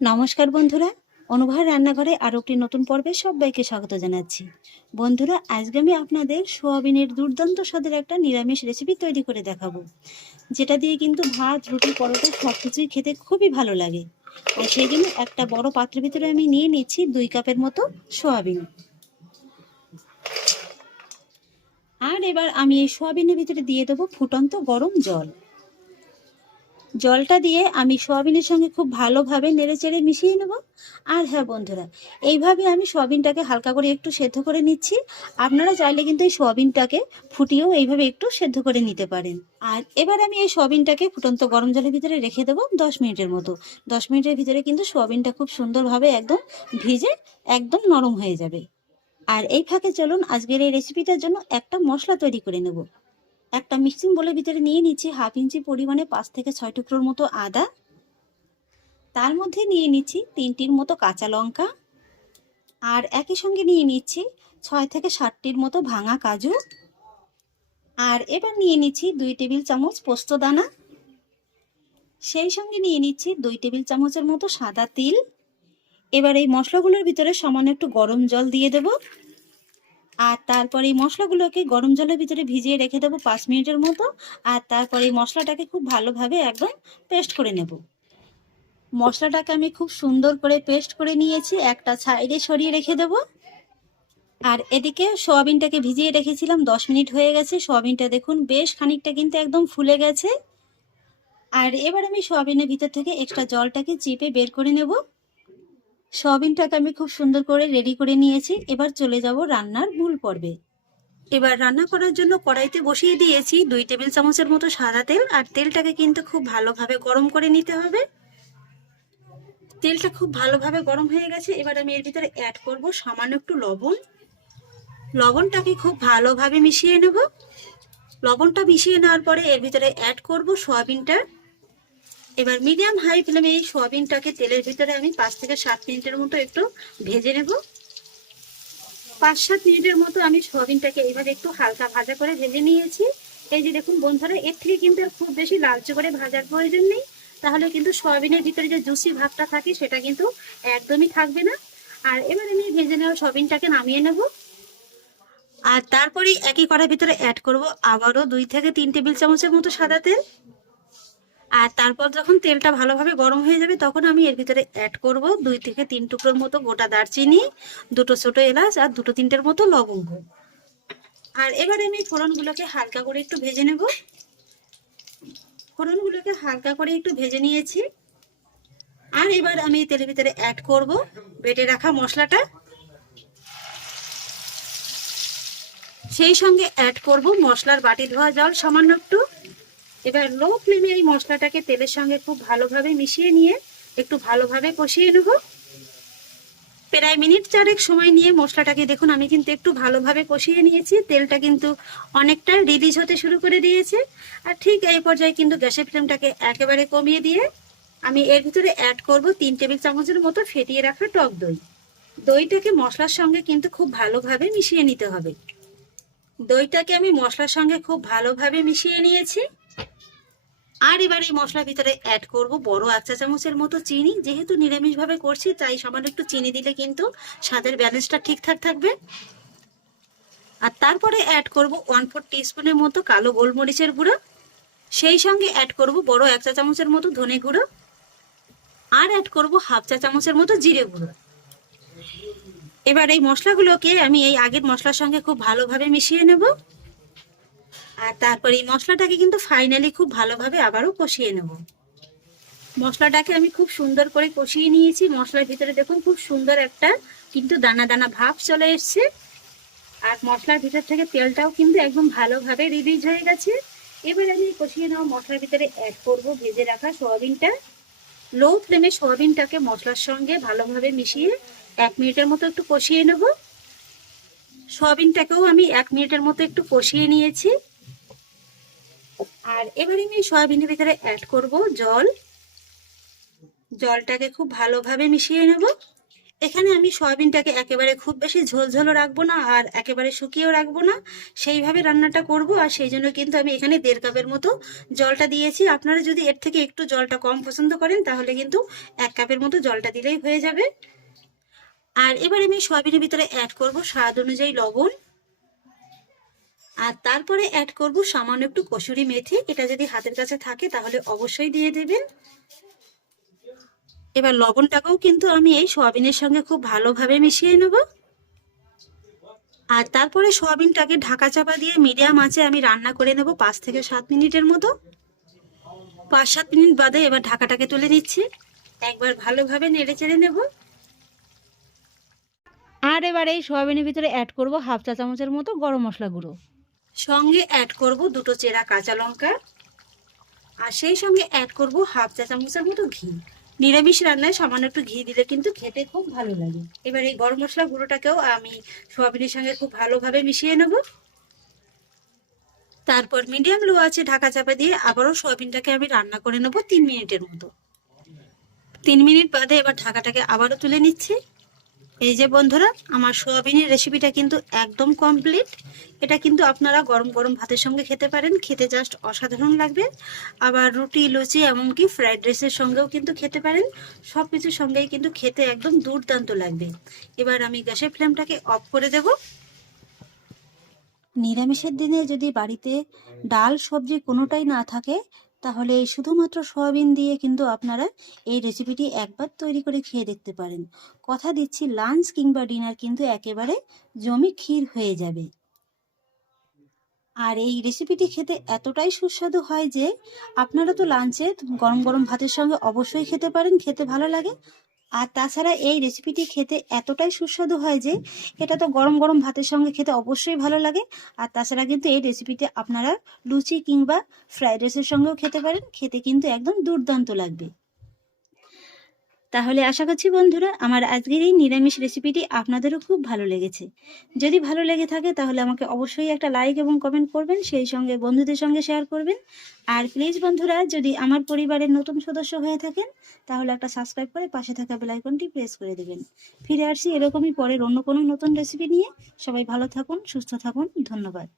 নমস্কার বন্ধুরা, অনুভব রান্নাঘরে আরও একটি নতুন পর্বে সবাইকে স্বাগত জানাচ্ছি। বন্ধুরা, আজকে আমি আপনাদের সোয়াবিনের দুর্দান্ত স্বাদের একটা নিরামিষ রেসিপি তৈরি করে দেখাবো, যেটা দিয়ে কিন্তু ভাত, রুটি, পরোটা সব কিছুই খেতে খুবই ভালো লাগে। আর সেই জন্য একটা বড় পাত্রের ভিতরে আমি নিয়ে নিচ্ছি 2 কাপের মতো সোয়াবিন। আর এবার আমি এই সোয়াবিনের ভিতরে দিয়ে দেবো ফুটন্ত গরম জল। জলটা দিয়ে আমি সোয়াবিনের সঙ্গে খুব ভালোভাবে নেড়েচেড়ে মিশিয়ে নেব। আর হ্যাঁ বন্ধুরা, এইভাবে আমি সোয়াবিনটাকে হালকা করে একটু সেদ্ধ করে নিচ্ছি। আপনারা চাইলে কিন্তু এই সোয়াবিনটাকে ফুটিয়েও এইভাবে একটু সেদ্ধ করে নিতে পারেন। আর এবার আমি এই সোয়াবিনটাকে ফুটন্ত গরম জলের ভিতরে রেখে দেবো 10 মিনিটের মতো। 10 মিনিটের ভিতরে কিন্তু সোয়াবিনটা খুব সুন্দরভাবে একদম ভিজে একদম নরম হয়ে যাবে। আর এই ফাঁকে চলুন আজকের এই রেসিপিটার জন্য একটা মশলা তৈরি করে নেব। একটা মিক্সিং বোলের ভিতরে নিয়ে নিচ্ছি 1/2 ইঞ্চি পরিমাণে 5 থেকে 6 টুকরোর মতো আদা। তার মধ্যে নিয়ে নিচ্ছি 3টির মতো কাঁচা লঙ্কা। আর একই সঙ্গে নিয়ে নিচ্ছি 6 থেকে 7টির মতো ভাঙা কাজু। আর এবার নিয়ে নিচ্ছি 2 টেবিল চামচ পোস্ত দানা। সেই সঙ্গে নিয়ে নিচ্ছি 2 টেবিল চামচের মতো সাদা তিল। এবার এই মশলাগুলোর ভিতরে সামান্য একটু গরম জল দিয়ে দেব। আর তারপর এই মশলাগুলোকে গরম জলের ভিতরে ভিজিয়ে রেখে দেবো 5 মিনিটের মতো। আর তারপর এই মশলাটাকে খুব ভালোভাবে একদম পেস্ট করে নেব। মশলাটাকে আমি খুব সুন্দর করে পেস্ট করে নিয়েছি, একটা সাইডে সরিয়ে রেখে দেব। আর এদিকে সোয়াবিনটাকে ভিজিয়ে রেখেছিলাম, 10 মিনিট হয়ে গেছে। সোয়াবিনটা দেখুন বেশ খানিকটা কিন্তু একদম ফুলে গেছে। আর এবার আমি সোয়াবিনের ভিতর থেকে এক্সট্রা জলটাকে চিপে বের করে নেব। সোয়াবিনটাকে আমি খুব সুন্দর করে রেডি করে নিয়েছি। এবার চলে যাব রান্নার মূল পর্বে। এবার রান্না করার জন্য কড়াইতে বসিয়ে দিয়েছি 2 টেবিল চামচের মতো সাদা তেল। আর তেলটাকে কিন্তু খুব ভালোভাবে গরম করে নিতে হবে। তেলটা খুব ভালোভাবে গরম হয়ে গেছে। এবার আমি এর ভিতরে অ্যাড করব সামান্য একটু লবণ। লবণটাকে খুব ভালোভাবে মিশিয়ে নেব। লবণটা মিশিয়ে নেওয়ার পরে এর ভিতরে অ্যাড করব সোয়াবিনটা। এবার মিডিয়াম হাই ফ্লেমে এই সোয়াবিনটাকে তেলের ভিতরে আমি 5 থেকে 7 মিনিটের মতো একটু ভেজে নেব। 5-7 মিনিটের মতো আমি সোয়াবিনটাকে এইভাবে একটু হালকা ভাজা করে ভেজে নিয়েছি। এই যে দেখুন বন্ধুরা, এর থেকে কিন্তু আর খুব বেশি লালচে করে ভাজার প্রয়োজন নেই, তাহলে কিন্তু সয়াবিনের ভিতরে যে জুসি ভাবটা থাকে সেটা কিন্তু একদমই থাকবে না। আর এবার আমি ভেজে নেওয়া সয়াবিনটাকে নামিয়ে নেব। আর তারপরে একই কড়াইয়ের ভিতরে অ্যাড করব আবারও 2 থেকে 3 টেবিল চামচের মতো সাদা তেল। আর তারপর যখন তেলটা ভালোভাবে গরম হয়ে যাবে তখন আমি এর ভিতরে অ্যাড করব 2 থেকে 3 টুকরোর মতো গোটা দারচিনি, 2টো ছোট এলাচ আর 2-3টের মতো লবঙ্গ। আর এবারে আমি ফোড়নগুলোকে হালকা করে একটু ভেজে নেব। ফোড়নগুলোকে হালকা করে একটু ভেজে নিয়েছি। আর এবার আমি তেলের ভিতরে অ্যাড করব বেটে রাখা মশলাটা। সেই সঙ্গে অ্যাড করব মশলার বাটি ধোয়া জল সামান্য একটু। এবার লো ফ্লেমে এই মশলাটাকে তেলের সঙ্গে খুব ভালোভাবে মিশিয়ে নিয়ে একটু ভালোভাবে কষিয়ে নেব। প্রায় মিনিট 4 সময় নিয়ে মশলাটাকে দেখুন আমি কিন্তু একটু ভালোভাবে কষিয়ে নিয়েছি। তেলটা কিন্তু অনেকটা রিলিজ হতে শুরু করে দিয়েছে। আর ঠিক এই পর্যায়ে কিন্তু গ্যাসের ফ্লেমটাকে একেবারে কমিয়ে দিয়ে আমি এর ভিতরে অ্যাড করব 3 টেবিল চামচের মতো ফেটিয়ে রাখা টক দই। দইটাকে মশলার সঙ্গে কিন্তু খুব ভালোভাবে মিশিয়ে নিতে হবে। দইটাকে আমি মশলার সঙ্গে খুব ভালোভাবে মিশিয়ে নিয়েছি। আর এবার এই মশলার ভিতরে অ্যাড করব বড় 1 চা চামচের মতো চিনি। যেহেতু নিরামিষ ভাবে করছি তাই সামান্য একটু চিনি দিলে কিন্তু স্বাদের ব্যালেন্সটা ঠিকঠাক থাকবে। আর তারপরে অ্যাড করব 1/4 টিস্পুনের মতো কালো গোলমরিচের গুঁড়ো। সেই সঙ্গে অ্যাড করব বড় 1 চা চামচের মতো ধনে গুঁড়ো। আর অ্যাড করব 1/2 চা চামচের মতো জিরে গুঁড়ো। এবার এই মশলাগুলোকে আমি এই আগের মশলার সঙ্গে খুব ভালোভাবে মিশিয়ে নেব। আর তারপর এই মশলাটাকে কিন্তু ফাইনালি খুব ভালোভাবে আবারও কষিয়ে নেব। মশলাটাকে আমি খুব সুন্দর করে কষিয়ে নিয়েছি। মশলার ভিতরে দেখুন খুব সুন্দর একটা কিন্তু দানা দানা ভাব চলে এসছে। আর মশলার ভিতর থেকে তেলটাও কিন্তু একদম ভালোভাবে রিলিজ হয়ে গেছে। এবার আমি কষিয়ে নেওয়া মশলার ভিতরে অ্যাড করব ভেজে রাখা সয়াবিনটা। লো ফ্লেমে সয়াবিনটাকে মশলার সঙ্গে ভালোভাবে মিশিয়ে 1 মিনিটের মতো একটু কষিয়ে নেব। সয়াবিনটাকেও আমি 1 মিনিটের মতো একটু কষিয়ে নিয়েছি। আর এবারে আমি সয়াবিনের ভিতরে অ্যাড করব জল। জলটাকে খুব ভালোভাবে মিশিয়ে নেব। এখানে আমি সয়াবিনটাকে একেবারে খুব বেশি ঝোলঝোলও রাখবো না আর একেবারে শুকিয়েও রাখবো না, সেইভাবে রান্নাটা করব। আর সেই জন্য কিন্তু আমি এখানে 1.5 কাপের মতো জলটা দিয়েছি। আপনারা যদি এর থেকে একটু জলটা কম পছন্দ করেন তাহলে কিন্তু 1 কাপের মতো জলটা দিলেই হয়ে যাবে। আর এবার আমি সয়াবিনের ভিতরে অ্যাড করব স্বাদ অনুযায়ী লবণ, আর তারপরে অ্যাড করব সামান্য একটু কসুরি মেথি। এটা যদি হাতের কাছে থাকে তাহলে অবশ্যই দিয়ে দেবেন। এবার লবণটাকেও কিন্তু আমি এই সয়াবিনের সঙ্গে খুব ভালোভাবে মিশিয়ে নেব। আর তারপরে সয়াবিনটাকে ঢাকা চাপা দিয়ে মিডিয়াম আঁচে আমি রান্না করে নেব 5 থেকে 7 মিনিটের মতো। 5-7 মিনিট বাদে এবার ঢাকাটাকে তুলে নিচ্ছি, একবার ভালোভাবে নেড়ে চেড়ে নেব। আর এবার এই সয়াবিনের ভিতরে অ্যাড করব 1/2 চা চামচের মতো গরম মশলা গুঁড়ো, সঙ্গে অ্যাড করব 2টো চেরা কাঁচা লঙ্কা, আর সেই সঙ্গে অ্যাড করব 1/2 চা চামচের মতো ঘি। নিরামিষ রান্নায় সামান্য একটু ঘি দিলে কিন্তু খেতে খুব ভালো লাগে। এবার এই গরম মশলা গুঁড়োটাকেও আমি সয়াবিনের সঙ্গে খুব ভালোভাবে মিশিয়ে নেব। তারপর মিডিয়াম লো আছে ঢাকা চাপা দিয়ে আবারও সয়াবিনটাকে আমি রান্না করে নেব 3 মিনিটের মতো। 3 মিনিট বাদে এবার ঢাকাটাকে আবারও তুলে নিচ্ছি। এই যে বন্ধুরা, আমার সোয়াবিনের রেসিপিটা কিন্তু একদম কমপ্লিট। এটা কিন্তু আপনারা গরম গরম ভাতের সঙ্গে খেতে পারেন, খেতে জাস্ট অসাধারণ লাগবে। আবার রুটি, লুচি, এমনকি ফ্রাইড রাইসের সঙ্গেও কিন্তু খেতে পারেন। সব কিছুর সঙ্গেই কিন্তু খেতে একদম দুর্দান্ত লাগবে। এবার আমি গ্যাসের ফ্লেমটাকে অফ করে দেব। নিরামিষের দিনে যদি বাড়িতে ডাল সবজি কোনোটাই না থাকে তাহলে শুধুমাত্র সয়াবিন দিয়ে কিন্তু আপনারা এই রেসিপিটি একবার তৈরি করে খেয়ে দেখতে পারেন। কথা দিচ্ছি লাঞ্চ কিংবা ডিনার কিন্তু একেবারে জমে ক্ষীর হয়ে যাবে। আর এই রেসিপিটি খেতে এতটাই সুস্বাদু হয় যে আপনারা তো লাঞ্চে গরম গরম ভাতের সঙ্গে অবশ্যই খেতে পারেন, খেতে ভালো লাগে। আর তাছাড়া এই রেসিপিটি খেতে এতটাই সুস্বাদু হয় যে এটা তো গরম গরম ভাতের সঙ্গে খেতে অবশ্যই ভালো লাগে। আর তাছাড়া কিন্তু এই রেসিপিটি আপনারা লুচি কিংবা ফ্রাইড রাইসের সঙ্গেও খেতে পারেন, খেতে কিন্তু একদম দুর্দান্ত লাগবে। তাহলে আশা করছি বন্ধুরা আমার আজকের এই নিরামিষ রেসিপিটি আপনাদেরও খুব ভালো লেগেছে। যদি ভালো লেগে থাকে তাহলে আমাকে অবশ্যই একটা লাইক এবং কমেন্ট করবেন, সেই সঙ্গে বন্ধুদের সঙ্গে শেয়ার করবেন। আর প্লিজ বন্ধুরা, যদি আমার পরিবারের নতুন সদস্য হয়ে থাকেন তাহলে একটা সাবস্ক্রাইব করে পাশে থাকা বেল আইকনটি প্রেস করে দেবেন। ফিরে আসছি এরকমই পরের অন্য কোনো নতুন রেসিপি নিয়ে। সবাই ভালো থাকুন, সুস্থ থাকুন, ধন্যবাদ।